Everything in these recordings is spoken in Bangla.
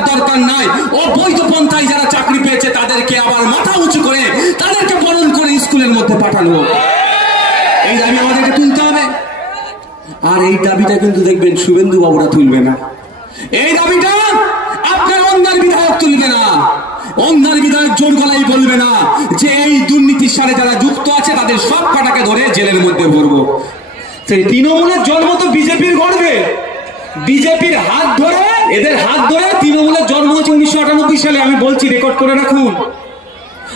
করার দরকার নাই। অবৈধ পন্থায় যারা চাকরি পেয়েছে তাদেরকে আবার মাথা উঁচু করে তাদেরকে বরণ করে স্কুলের মধ্যে পাঠানো, এই দাবি আমাদেরকে তুলতে হবে। আর এই দাবিটা কিন্তু দেখবেন শুভেন্দু বাবুরা তুলবে না, এই দাবিটা আপনার অন্যার বিধায়ক তুলবে না, অন্যার বিধায়ক জোর গলায় বলবে না যে এই দুর্নীতির সাথে যারা যুক্ত আছে তাদের সব কটাকে ধরে জেলের মধ্যে ভরবো। সেই তৃণমূলের জন্ম তো বিজেপির গর্বে, বিজেপির হাত ধরে, এদের হাত ধরে তৃণমূলের জন্ম হচ্ছে 1998 সালে। আমি বলছি, রেকর্ড করে রাখুন।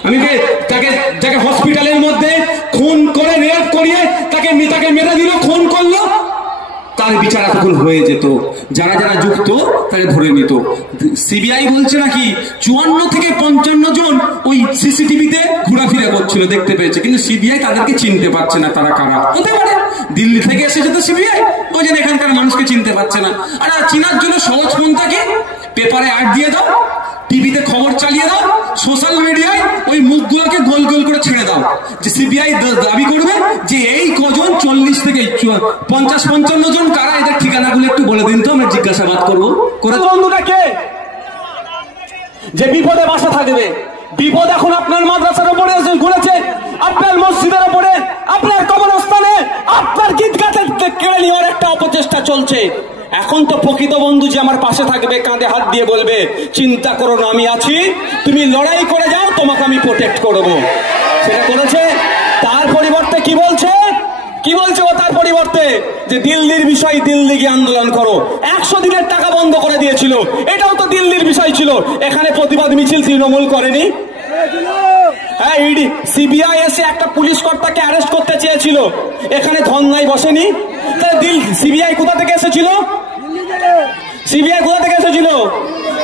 আমি তাকে হসপিটালের মধ্যে খুন করে রেপ করিয়ে তাকে মেরে দিল, খুন করলো, তার বিচার এখন হয়ে যেত, যারা যারা যুক্ত তাকে ধরে নিত। সিবিআই বলছে নাকি 54 থেকে 55 জন ওই সিসিটিভিতে ঘোরাফেরা করছিল, দেখতে পেয়েছে, কিন্তু সিবিআই তাদেরকে চিনতে পারছে না তারা কারা। হতে পারে দিল্লি থেকে এসেছে তো সিবিআই, ওই জন্য এখানকার মানুষকে চিনতে পারছে না। আর চিনার জন্য সহজ পন্থাকে পেপারে অ্যাড দিয়ে দাও, টিভিতে খবর চালিয়ে দাও, সোশ্যাল মিডিয়ায় ওই মুখগুলোকে গোল গোল করে ছেড়ে দাও, যে সিবিআই দাবি করবে যে এই কজন 40 থেকে 50-55 জন কারা, এদের ঠিকানাগুলো একটু বলে দিন তো, আমরা জিজ্ঞাসাবাদ করবো। বন্ধুটাকে যে বিপদে বাসা থাকবে, বিপদ এখন আপনার মাদ্রাসার উপরে ঘুরেছে, আপনার মসজিদের উপরে, আপনার কবরস্থানে, আপনার গীতগাতে কেড়ে নেওয়ার একটা অপচেষ্টা চলছে। এখন তো প্রকৃত বন্ধু যে আমার পাশে থাকবে, কাঁধে হাত দিয়ে বলবে চিন্তা করো না, আমি আছি, তুমি লড়াই করে যাও, তোমাকে আমি প্রোটেক্ট করবো, সেটা করেছে। তার পরিবর্তে কি বলছে ও? তার পরিবর্তে যে দিল্লির বিষয়, দিল্লি গিয়ে আন্দোলন করো, 100 দিনের টাকা বন্ধ করে দিয়েছিল, এটাও তো দিল্লির বিষয় ছিল। এখানে প্রতিবাদ মিছিল তৃণমূল করেনি? হ্যাঁ, ইডি সিবিআই এসে একটা পুলিশ কর্তাকে অ্যারেস্ট করতে চেয়েছিল, এখানে ধর্নায় বসেনি। সিবিআই কোথা থেকে এসেছিল?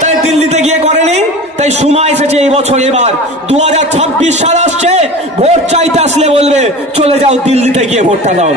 তাই দিল্লিতে গিয়ে করেনি। তাই সময় এসেছে এই বছর, এবার 2026 সাল আসছে, ভোট চাইতে আসলে বলবে চলে যাও দিল্লিতে গিয়ে ভোটটা দাও।